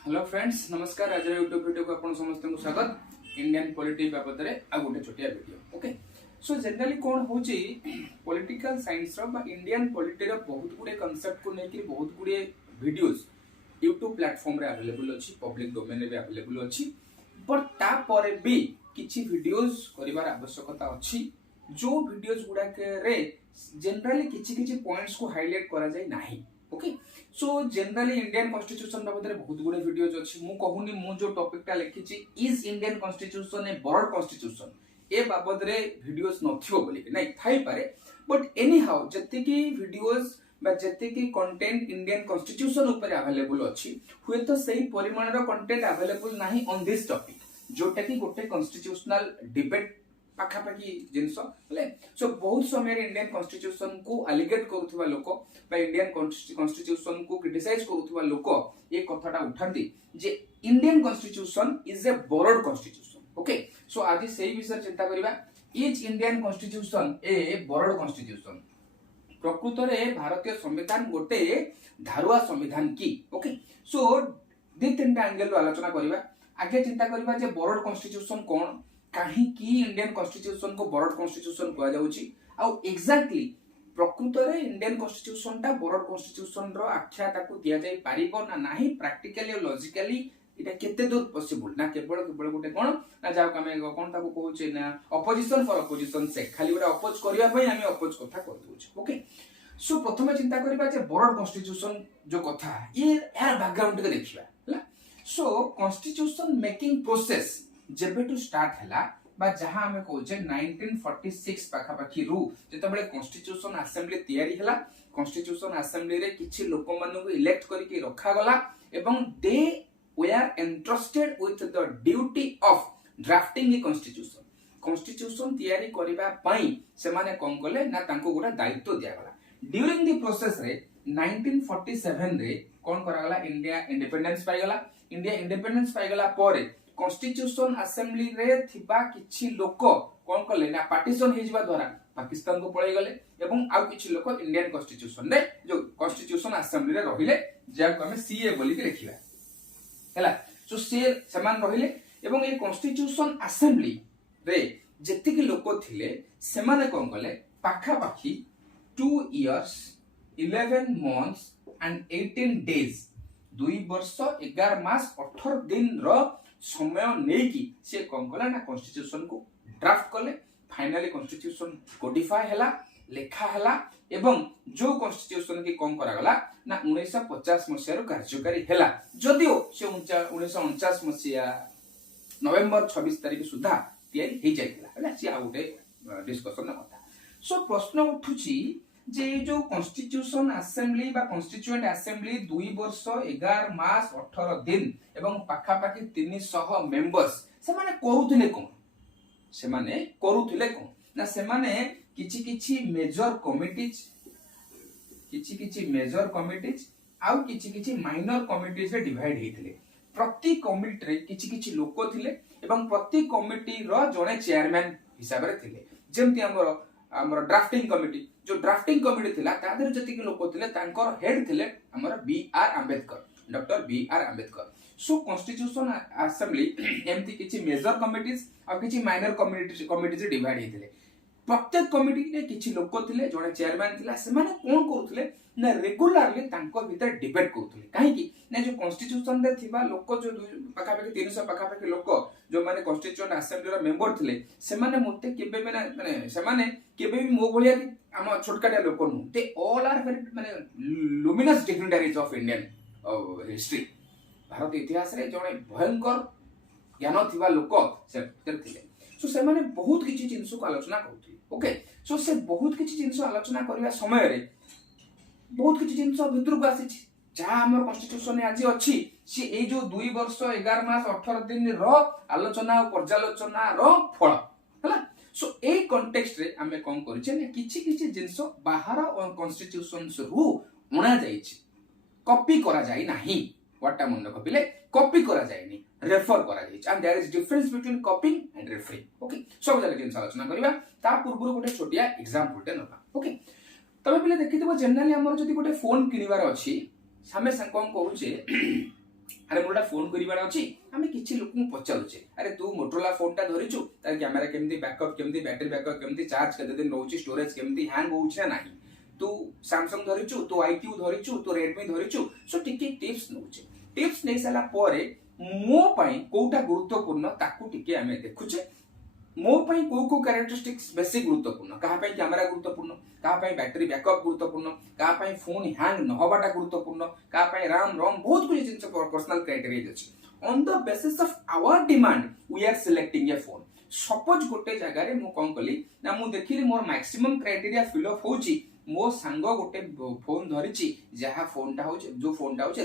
Hello friends, नमस्कार। आज YouTube video को आपण समस्त को स्वागत। इंडियन पॉलिटी बाबद रे आ गोटे छोटिया वीडियो। ओके, सो जनरली कौन होची पॉलिटिकल साइंस रो बा इंडियन पॉलिटी रो बहुत गुडे कांसेप्ट को लेके बहुत गुडे वीडियोस यूट्यूब प्लेटफॉर्म रे अवेलेबल अछि, पब्लिक डोमेन रे भी अवेलेबल अछि। बट ता परे भी किछि वीडियोस करिवार आवश्यकता अछि जो वीडियोस गुडा के रे जनरली किछि पॉइंट्स को हाईलाइट करा जाय नाही। Okay, so generally Indian constitution बाबद रे बहुत गुडे वीडियोज अछि। मु कहूनी मु जो टॉपिक टा लिखिछि is Indian constitution a broad constitution, ए बाबद रे वीडियोस नथियो बोली कि नहीं थाई पारे। बट एनी हाउ जति की वीडियोस बा जति की कंटेंट इंडियन कॉन्स्टिट्यूशन ऊपर अवेलेबल अछि, हुए तो सही परिमाण रो कंटेंट अवेलेबल नाही ऑन दिस टॉपिक जोटा की गोटे कॉन्स्टिट्यूशनल डिबेट पाखापाखी जिनस हेले। सो बहुत समय इंडियन कॉन्स्टिट्यूशन को अलिगेट करुवा लोक बा इंडियन कॉन्स्टिट्यूशन को क्रिटिसाइज करुवा लोक ये कथाटा उठाती जे Indian constitution is a broad constitution. Okay, so आज सेही विषय चिंता करिबा। Is Indian constitution a broad constitution? प्रकृत रे भारतीय संविधान गोटे धारुआ संविधान की? ओके, सो दी तीनटा एंगल आलोचना करिबा। आगे चिंता करिबा जे ब्रॉड कॉन्स्टिट्यूशन कोन, काहे की इंडियन कॉन्स्टिट्यूशन को ब्रॉड कॉन्स्टिट्यूशन कहया जाउची, आ एग्जैक्टली प्रकृत रे इंडियन कॉन्स्टिट्यूशन टा ब्रॉड कॉन्स्टिट्यूशन रो आख्या ताकू दिया जाय पारिबो ना नाही, प्रैक्टिकली और लॉजिकली इटा केते दूर पॉसिबल ना। केवल गोटे कोन ना जाउ कमे कोन ताकू कहूचे ना अपोजिशन फॉर अपोजिशन से खाली गोटे अपोज करिया पई हामी अपोज कथा कर दोछ। ओके, सो प्रथमे चिंता करिबा जे ब्रॉड कॉन्स्टिट्यूशन जो कथा ये यार बैकग्राउंड के देखिबा हला। सो कॉन्स्टिट्यूशन मेकिंग प्रोसेस जेबे टू स्टार्ट हला बा जहां हमें कहूचे 1946 पाखापाखी रु जेतबेले कॉन्स्टिट्यूशन असेंबली तैयारी हला। कॉन्स्टिट्यूशन असेंबली रे किछि लोक मानु को इलेक्ट करके रखा गला एवं they were entrusted with the duty of drafting a constitution. Constitution तैयारी करिबा पई से माने कोन कले ना तांको गोटा दायित्व दिया गला। ड्यूरिंग द प्रोसेस रे 1947 रे कोन करा गला, इंडिया इंडिपेंडेंस पाई गला। इंडिया इंडिपेंडेंस पाई गला परे कॉन्स्टिट्यूशन असेंबली रे थिबा किछि लोक कोन कले ना पार्टीशन हे जिबा द्वारा पाकिस्तान को पळै गले एवं आउ किछि लोक इंडियन कॉन्स्टिट्यूशन रे जो कॉन्स्टिट्यूशन असेंबली रे रहिले जाको हमें सीए बोली के लिखिबा हैला। सो से समान रहिले एवं ए कॉन्स्टिट्यूशन असेंबली रे जति के लोक थिले से माने कोन कले पाखा पाखी 2 इयर्स 11 मंथ्स एंड 18 डेज 2 वर्ष 11 मास 18 दिन रो समय नहीं कि से कौन कला ना कॉन्स्टिट्यूशन को ड्राफ्ट कले। फाइनली कॉन्स्टिट्यूशन कोडिफाई हला, लेखा हला एवं जो कॉन्स्टिट्यूशन की कौन करा गला ना 1950 मसिया रो कार्यकारी हला। जदियो से 1949 मसिया नवंबर 26 तारिख सुधा तैयारी हे जाइतला हला। से आ उठे डिस्कशन कथा। सो प्रश्न उठुची जे जो कॉन्स्टिट्यूशन असेंबली बा कॉन्स्टिट्यूएंट असेंबली 2 वर्ष 11 मास 18 दिन एवं पाखापाखी 300 मेंबर्स से माने करूथिले कोन? से माने करूथिले कोन ना से माने किछि मेजर कमिटीज आउ किछि माइनर कमिटीज रे डिवाइड हेथिले। प्रति कमिटी रे किछि लोक थिले एवं प्रति कमिटी रो जने चेयरमैन हिसाब रे थिले। जेमति हमर ड्राफ्टिंग कमिटी जो ड्राफ्टिंग कमिटी थिला तादर जति के लोक थिले तांकर हेड थिले हमर BR Ambedkar, doctor BR Ambedkar. So constitution assembly एमती किछि मेजर कमिटीज आ किछि माइनर कमिटीज डिवाइड हेथिले। प्रत्येक कमिटी रे किछि लोक थिले, जने चेयरमैन थिला। से माने कोन करूथिले ना रेगुलरली तांको भीतर डिबेट करूथिले। काहे कि ना जो कॉन्स्टिट्यूशन रे थिबा लोक जो पाखापाखी 300 पाखापाखी लोक जो माने कॉन्स्टिट्यूशन असेंबली रो मेंबर थिले से माने मते केबे माने से माने केबे भी मो भलिया हम छोटकाटिया लोक नु दे ऑल आर वेरी माने luminous dignitaries of Indian history. Bharat इतिहास रे जने भयंकर ज्ञान थिबा लोक से थिले। सो से माने बहुत किछि जिंस को आलोचना करथि। ओके, सो से बहुत किछि जिंस आलोचना करबा समय रे बहुत किछि जिंस भितर को आसी जहा हमर कॉन्स्टिट्यूशन ने आज अछि से ए जो 2 वर्ष 11 मास 18 दिन रो आलोचना और पर्यालोचना रो फल हला। सो ए कॉन्टेक्स्ट रे हमें कोन करिचे ने किछि जिंस बाहर कॉन्स्टिट्यूशन रु उणा जाइछि, कॉपी करा जाई नाही। व्हाट मन कपिले कॉपी करा जायनी, रेफर करा जाइछि। And there is difference between copying and referring. Okay, सब जगह जिंस आलोचना करबा ता पूर्व गोटे छोटिया एग्जांपल टे नबा। ओके, तबे पहिले देखितबो जनरली हमर जति गोटे फोन किनिबार अछि हमें कोन कहूचे अरे मोटा गोटे फोन करिवार अछि आमे किछि लोक पचारुचे अरे तू मोटरोला फोन टा धरिछु तार कैमरा केमती बैकअप केमती बैटरी बैकअप केमती चार्ज केते दिन रहउची स्टोरेज केमती हैंग होउची ना नाही तू सैमसंग धरिछु तू आईक्यू धरिछु तू रेडमी धरिछु सो टिके टिप्स नउचे टिप्स नै सला परे मो पई कोटा गुरुत्वपूर्ण ताकू टिके आमे देखुचे मो पई को कैरेक्टरिस्टिक्स बेसी गुरुत्वपूर्ण कहा पई कैमरा गुरुत्वपूर्ण कहा पई बैटरी बैकअप गुरुत्वपूर्ण कहा पई फोन हैंग न होबाटा गुरुत्वपूर्ण कहा पई राम रोम बहुत कुछ जिंस पर्सनल क्राइटेरिया अछि on the basis of our demand we are selecting a phone suppose गोटे जगह रे मु कोन कली ना मु देखिली मोर मैक्सिमम क्राइटेरिया फिल अप होची मो सांग गोटे फोन धरिची जहा फोन टा होची जो फोन टा होची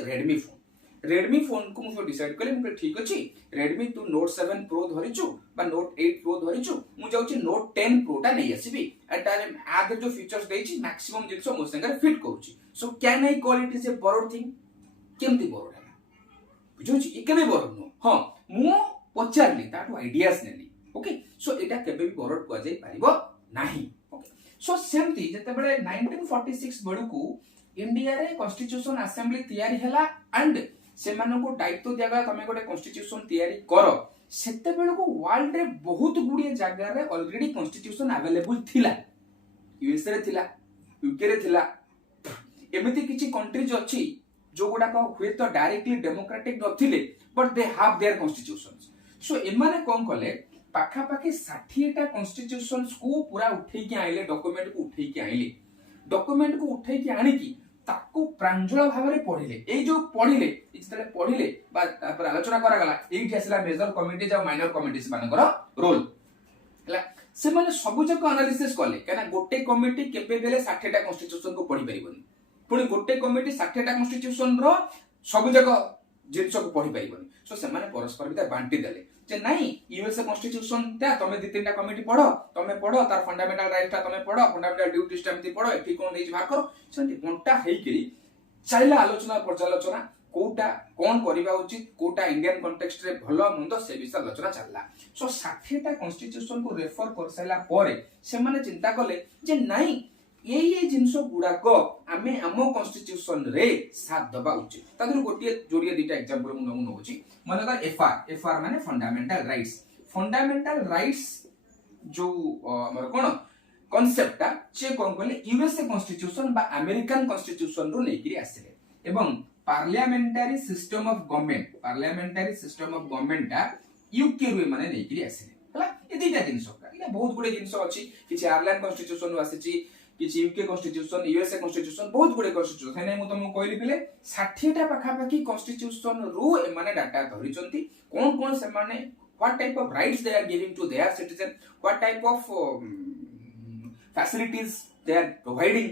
रेडमी फोन को मुझे डिसाइड कले मुझे ठीक अछि रेडमी तू नोट 7 प्रो धरिछु बा नोट 8 प्रो धरिछु मु जाउची नोट 10 प्रो टा नै आसीबी एटा आदर जो फीचर्स देछि मैक्सिमम जिंसो मो संगर फिट करूची so can I call it is a borrowed thing केमती बोरोड है बुझुची ए केबे बोरोड नो हां मु पचारली ताटू आइडियाज नेली ओके सो एटा केबे भी बोरोड को जाई पारिबो नाही ओके सो सेमती जते बेले 1946 बळु को इंडिया रे कॉन्स्टिट्यूशन असेंबली तयारी हला एंड से मानो को दायित्व दिया गया तमे गोटे कॉन्स्टिट्यूशन तयारी करो सेते बेल को वर्ल्ड रे बहुत गुडी जगह रे ऑलरेडी कॉन्स्टिट्यूशन अवेलेबल थिला यूएस रे थिला यूके रे थिला एमिति किछि कंट्रीज अछि जो गुडा को हुए तो डायरेक्टली डेमोक्रेटिक नथिले but they have their constitutions so एमाने कोन कले पाखा पाखी 60 टा कॉन्स्टिट्यूशंस को पूरा उठै के आइले डॉक्यूमेंट को उठै के आइले डॉक्यूमेंट को उठै के आनी की ताको प्रांजल भाबरे पढिले एई जो पढिले इतले पढिले बा तापर आलोचना करा गला एई ठेसला मेजर कमिटीज आ माइनर कमिटीज मानकर रोल हला से माने सबु जक एनालिसिस कले केना गोटे कमिटी केबे बेले 60 टा कॉन्स्टिट्यूशन को पढि परिबनी पुनी गोटे कमिटी 60 टा कॉन्स्टिट्यूशन रो सबु जक जिंस को पढि परिबनी सो से माने परस्पर बिता बांटी देले जे नाही यूएस कॉन्स्टिट्यूशन ता तमे दि तीनटा कमिटी पढो तमे पढो तार फंडामेंटल राइट ता तमे पढो फंडामेंटल ड्यूटीज ता तमे पढो एठी कोन देइ भाग करो सेंति पंटा हेई केली चाइला आलोचना पर्यालोचना कोटा कोन करिबा उचित कोटा इंडियन कॉन्टेक्स्ट रे भलो मंद से विषय आलोचना चलला सो 60 टा कॉन्स्टिट्यूशन को रेफर कर सैला परे से माने चिंता कले जे नाही ये जिनसो गुडा को आमे हमो कॉन्स्टिट्यूशन रे साथ दबा उचित तादर गोटिए जोड़िए दिटा एग्जांपल मु नमु नउची मानेकर एफआर माने फंडामेंटल राइट्स जो हमर कोन कांसेप्ट ता से कोन कहले यूएसए कॉन्स्टिट्यूशन बा अमेरिकन कॉन्स्टिट्यूशन रो नेकिरी आसीले एवं पार्लियामेंटरी सिस्टम ऑफ गवर्नमेंट ता यूके रो माने नेकिरी आसीले हला ए दिटा जिनसो का बहुत गुडे जिनसो अछि किछि आयरलैंड कॉन्स्टिट्यूशन रो आसीछि किछि यूके कॉन्स्टिट्यूशन यूएसए कॉन्स्टिट्यूशन बहुत गुडे कॉन्स्टिट्यूशन है नै मु तुमको कहली पिले 60 टा पाखा पाखी कॉन्स्टिट्यूशन रो ए माने डाटा धरिचंती कोन कोन से माने what type of rights they are giving to their citizen what type of facilities they are providing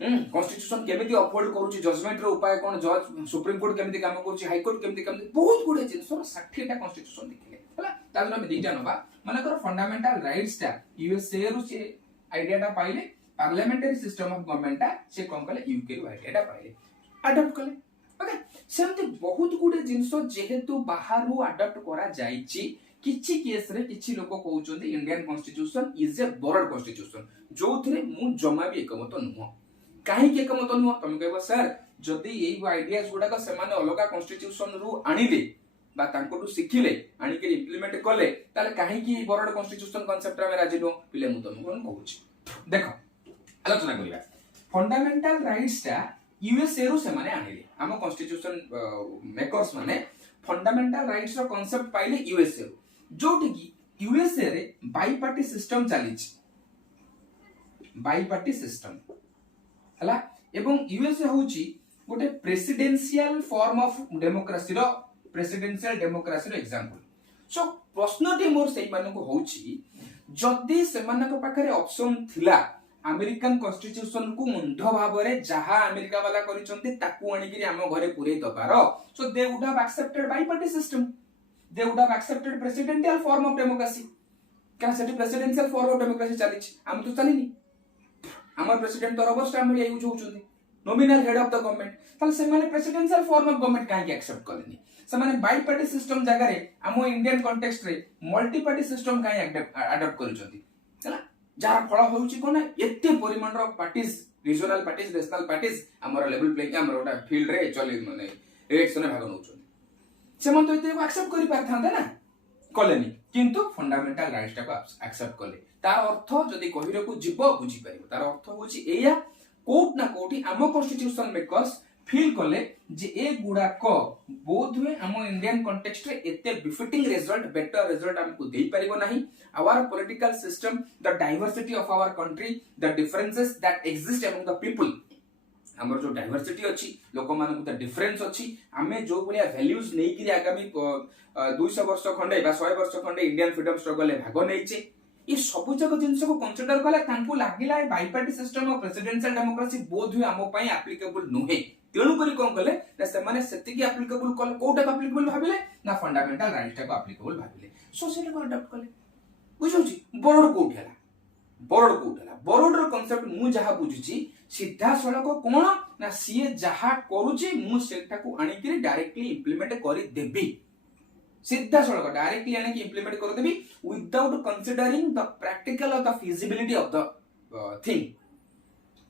constitution केमिति अपहोल्ड करूची जजमेंट रो उपाय कोन जज सुप्रीम कोर्ट केमिति काम करूची हाई कोर्ट केमिति काम बहुत गुडे जिंस 60 टा कॉन्स्टिट्यूशन देखिले हला ताजन हम दिटा नबा माने कर फंडामेंटल राइट्स टा यूएसए रो से आइडिया टा पाइले पार्लियामेंटरी सिस्टम ऑफ गवर्नमेंट ता से कोन कले यूके रो आइडिया टा पाइले अडॉप्ट कले ओके सेमते बहुत गुडे जिंस जेहेतु बाहरु अडॉप्ट करा जाईची किछि केस रे किछि लोक कहउचोंदी Indian constitution is a board constitution जोथरे मु जमा भी एकमत नुह काहे के एकमत नुह तुम कहबो सर जदी एई आइडियाज गुडा का समान अलगा कॉन्स्टिट्यूशन रु आनिले बा तांको सिखिले आनी के इंप्लीमेंट कले ताले काहे की बोर्ड कॉन्स्टिट्यूशन कांसेप्ट रे राजी नो पिले मु तुमको कहउची देखो आलोचना करिबा फंडामेंटल राइट्स ता यूएसए रो से माने आनिले हम कॉन्स्टिट्यूशन मेकर्स माने फंडामेंटल राइट्स रो कांसेप्ट पाइले यूएसए रो जोटी की यूएसए रे बाई पार्टी सिस्टम चालीच बाई पार्टी सिस्टम हला एवं यूएसए होची गोटे प्रेसिडेंशियल फॉर्म ऑफ डेमोक्रेसी रो एग्जांपल सो प्रश्नटी मोर सेई मानको होची जदी सेमानक पाखरे ऑप्शन थिला अमेरिकन कॉन्स्टिट्यूशन को मुंढ भाबरे जहा अमेरिका वाला करिसंती ताकू आनिकरी हम घरे पुरे दबारो so they would have accepted bi party system they would have accepted presidential form of democracy क्या सेटी प्रेसिडेंशियल फॉर्म ऑफ डेमोक्रेसी चालीच हम तो चालीनी हमर प्रेसिडेंट तो रबर स्टैम्प मिलिया यूज होउचंदी nominal head of the government ताल से माने प्रेसिडेंशियल फॉर्म ऑफ गवर्नमेंट काहे एक्सेप्ट करनी से माने बाई पार्टी सिस्टम जगह रे हम इंडियन कॉन्टेक्स्ट रे मल्टी पार्टी सिस्टम काहे अडॉप्ट करिसंती हला जार फल होउची कोन एते परिमाण रो parties regional parties national parties हमर लेवल प्लेइंग हमर ओटा फील्ड रे चली माने इलेक्शन रे भाग नउचंदी से मन तो इते एक्सेप्ट करि पारथांते ना कलेनी किंतु फंडामेंटल राइट्स टाको एक्सेप्ट कले तार अर्थ जदि कहिरो को जीव बुझी परिबो तार अर्थ होची एया कोट ना कोटी आम कॉन्स्टिट्यूशन मेकर्स फील कले जे ए गुडा को बोध हुए आम इंडियन कॉन्टेक्स्ट रे एते बिफिटिंग रिजल्ट बेटर रिजल्ट हमको देई परिबो नाही our political system the diversity of our country the differences that exist among the people हमर जो डाइवर्सिटी अछि लोक मानक द डिफरेंस अछि आमे जो बलिया वैल्यूज नै कि आगामी 200 वर्ष खंडे बा 100 वर्ष खंडे इंडियन फ्रीडम स्ट्रगल ले भाग नैचे ये सब जक जिनस को कंसीडर कले तांको लागिला बाइपार्टी सिस्टम ऑफ प्रेसिडेंशियल डेमोक्रेसी बोध हुए आम पई एप्लीकेबल नुहे तेणु करी कोन कले ना से माने सेति की एप्लीकेबल कले कोटा एप्लीकेबल भाबिले ना फंडामेंटल राइट को एप्लीकेबल भाबिले सोशल को अडॉप्ट कले बुझौची बोर्ड कोट हला बोर्ड रो कांसेप्ट मु जहा बुझुची सीधा सड़क कोन ना सीए जहा करूची मु सेटा को आनी के डायरेक्टली इंप्लीमेंट करी देबी सीधा सड़क डायरेक्टली आने की इंप्लीमेंट कर देबी विदाउट कंसीडरिंग द प्रैक्टिकल और the feasibility of the thing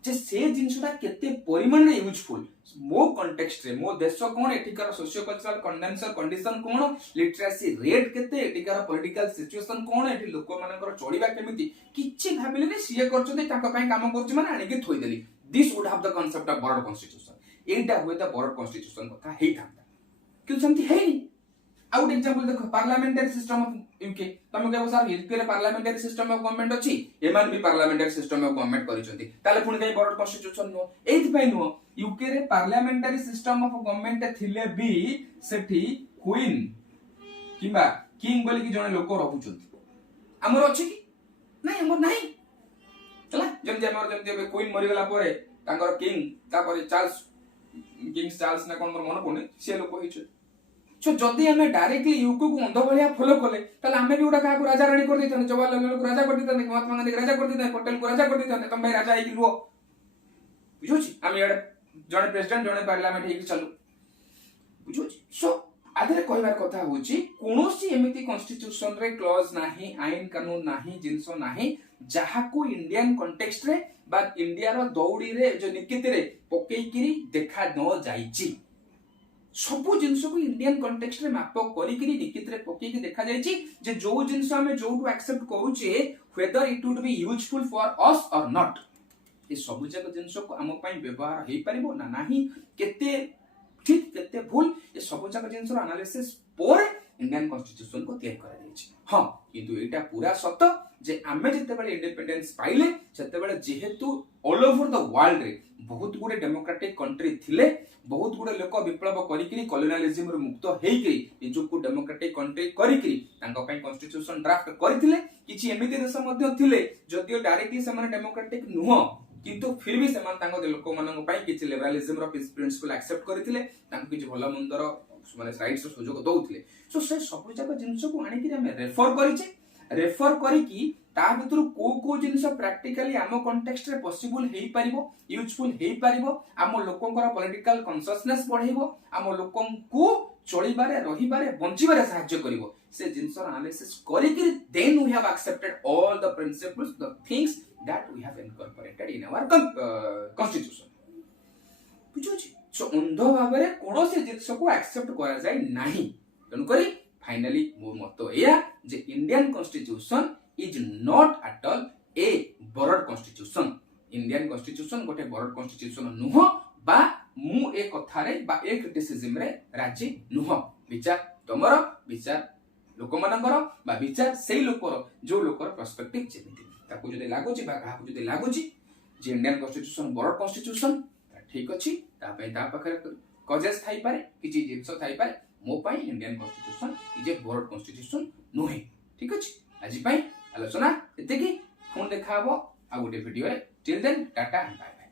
जे से जिनसटा केते परिमाण रे यूजफुल मो कॉन्टेक्स्ट रे मो देश कोन एटिकर सोशियो कल्चरल कंडेंसर कंडीशन कोन लिटरेसी रेट केते एटिकर पॉलिटिकल सिचुएशन कोन एठी लोक मानकर चोड़ीबा केमिति किछि भाबिले ने सीए करछते ताका पय काम करछ माने आनी के थोइ देली this would have the concept of borrowed constitution एटा हुए द बॉर्डर कॉन्स्टिट्यूशन कथा हेई थांता कि समथि हेई आउट एग्जांपल देखो पार्लियामेंटरी सिस्टम ऑफ यूके तमे कहबो सर यूके रे पार्लियामेंटरी सिस्टम ऑफ गवर्नमेंट अछि एमान भी पार्लियामेंटरी सिस्टम ऑफ गवर्नमेंट करिसंती ताले पुनी दे बॉर्डर कॉन्स्टिट्यूशन नो एथि पय नो यूके रे पार्लियामेंटरी सिस्टम ऑफ गवर्नमेंट थिले भी सेठी क्वीन किबा किंग बोली कि जने लोक रहउचंती हमर अछि कि नाही हमर नाही चला जेम जेम क्वीन मरि गला परे तांकर किंग तापरे चार्ल्स किंग चार्ल्स ना कोन मोर मन पने से लोक होइछ सो जदि हमें डायरेक्टली यूके को अंध भलिया फॉलो कले ताले हमें भी उडा का राजा रानी कर देथन जवाहरलाल नेहरू को राजा कर देथन महात्मा गांधी को राजा कर देथन पटेल को राजा कर देथन तुम भाई राजा हेकि रुओ बुझोछि हम याडे जने प्रेसिडेंट जने पार्लियामेंट हेकि चलु बुझोछि सो आधे कहबार कथा होछि कोनोसी एमिति कॉन्स्टिट्यूशन रे क्लॉज नाही आईन कानून नाही जिंसो नाही जहा को इंडियन कॉन्टेक्स्ट रे बा इंडिया रो दौड़ी रे जो निकित रे पकेइकिरी देखा न जाईछि सबु जिंस को इंडियन कॉन्टेक्स्ट रे मैप करिकरी निकित रे पकेई के देखा जायछि जे जो जिंस हमें जो टू एक्सेप्ट करूचे whether it would be useful for us और नॉट ए सबु जक जिंस को हम पई व्यवहार हेई परिबो ना नाही केते ठीक केते भूल ए सबु जक जिंस रो एनालिसिस पर इंडियन कॉन्स्टिट्यूशन को तैयार करा जायछि हां किंतु एटा पूरा सत्य जे आमे जते बेले इंडिपेंडेंस पाइले जते बेले जेहेतु ऑल ओवर द वर्ल्ड रे बहुत गुडे डेमोक्रेटिक कंट्री थिले बहुत गुडे लोक विप्लव करिकरी कॉलोनियलिज्म रो मुक्त हेइकरी निजुको डेमोक्रेटिक कंट्री करिकरी तांका पय कॉन्स्टिट्यूशन ड्राफ्ट करथिले किछि एमिति देश मध्ये थिले जदियो डायरेक्टली से माने डेमोक्रेटिक नुह किंतु फिर भी सेमान तांको लोक मानन पय किछि लिबरलिज्म रो प्रिंसिपल एक्सेप्ट करथिले तांको किछि भलो मंदर माने राइट्स रो सुजोग दउथिले सो से सब जक जिंस को आनि कि हम रेफर करिकि ता भितर को जिंस प्रैक्टिकली आम कॉन्टेक्स्ट रे पॉसिबल हेई परिबो यूजफुल हेई परिबो आम लोकंकर पॉलिटिकल कॉन्शियसनेस बढ़ाइबो आम लोकन को चलिबारे रहिबारे बंचिबारे सहायता करिवो से जिंस एनालिसिस करिकि then we have accepted all the principles the things that we have incorporated in our constitution बुझुछि सो अंध भाबरे कोनोसी जिंस को एक्सेप्ट करा जाय नाही तनु करी फाइनली मोर मत एया जे Indian constitution is not at all a borrowed constitution Indian constitution गोटे borrowed constitution नुह बा मु ए कथारे बा ए क्रिटिसिज्म रे राजी नुह विचार तमरो विचार लोक मानकर बा विचार सेही लोकर जो लोकर पर्सपेक्टिव जेमिति ताकू जदि लागुची बा काहा जदि लागुची जे इंडियन कॉन्स्टिट्यूशन borrowed constitution ठीक अछि ता पय ता पखरे कजेस थाई पारे किछि जिंस थाई पारे मो पय Indian constitution is A borrowed constitution नुहे ठीक अछि आजि पय आलोचना एते की फोन देखा हबो आ गोटे वीडियो रे till then tata and bye bye.